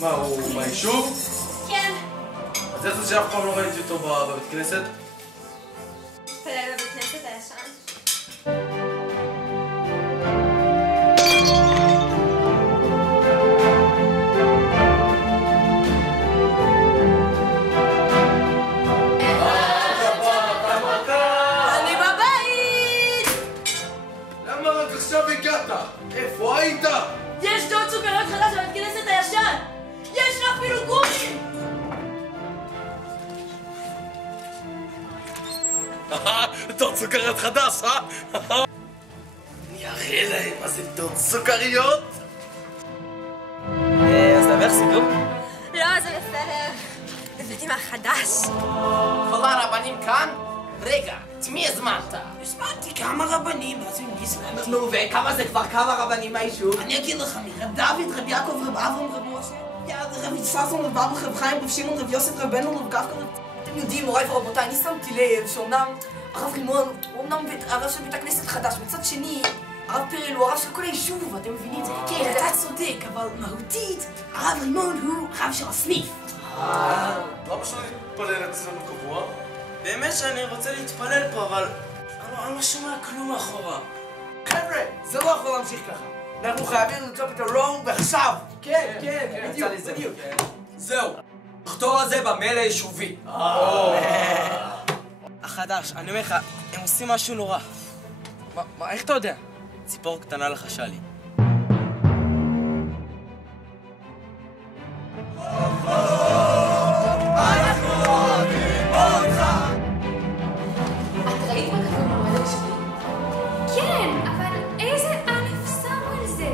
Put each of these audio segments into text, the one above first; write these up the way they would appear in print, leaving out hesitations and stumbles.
מה, הוא מהיישוב? כן. אז איך זה שאף פעם לא ראיתי אותו בבית כנסת? מתפלל בבית כנסת הישן. אני בבית! למה רק עכשיו הגעת? איפה היית? יש דוד סוכריות חדש בבית כנסת הישן! יש לו אפילו גומי! דוד סוכריות חדש, אה? אני אראה להם מה זה דוד סוכריות! אז נמך סידור? לא, זה בסדר. הבאתי מהחדש. כל הרבנים כאן? רגע, את מי הזמנת? הזמנתי כמה רבנים, אז מי הזמנתי? נו, וכמה זה כבר כמה רבנים מהיישוב? אני אגיד לך מי, רב דוד, רב יעקב, רב אברהם, רב משה, רב יצחק, רב ברוך, רב חיים, רב שמעון, רב יוסף, רב בנו, רב קפקא, אתם יודעים, מוריי ורבותיי, אני שמתי לב שאומנם הרב רימון הוא אמנם הרב של בית הכנסת חדש, מצד שני הרב פרל הוא הרב של כל היישוב, אתם מבינים את זה? כן, אתה צודק, אבל מהותית הרב רימון הוא הרב של הסניף. למה שלא להתפלל אצלנו קבוע? באמת שאני רוצה להתפלל פה, אבל אני לא שומע כלום מאחורה. חבר'ה, זה לא יכול להמשיך ככה. אנחנו חייבים למצוא פתרון ועכשיו. כן, בדיוק. זהו, תחתור על זה במייל היישובי. החדש, אני אומר לך, הם עושים משהו נורא. מה, איך אתה יודע? ציפור קטנה לחשה לי. את ראית מה כתוב במועד שלי? כן, אבל איזה א' שמו על זה?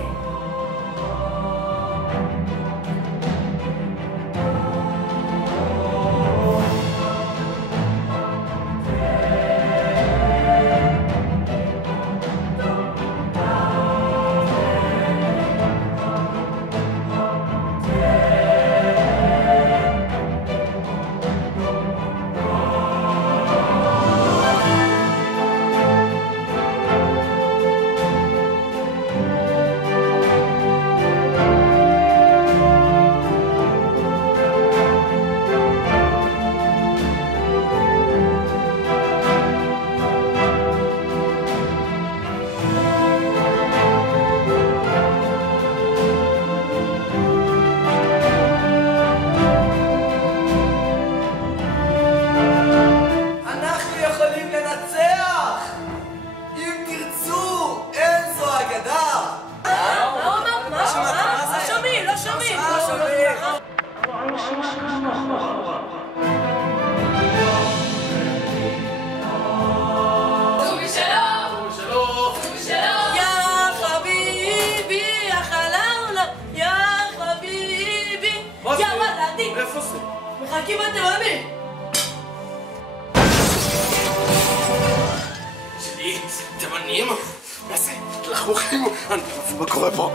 אנחנו יכולים לנצח! אם תרצו, אין זו אגדה! לא שומעים. טובי שלום! שלום! יא חביבי, יא חלאונה, יא חביבי, מה זה? יא ולדי. איפה זה? מחכים בתאומים. שלי, תימנים? מה זה? אנחנו חיים? מה קורה פה?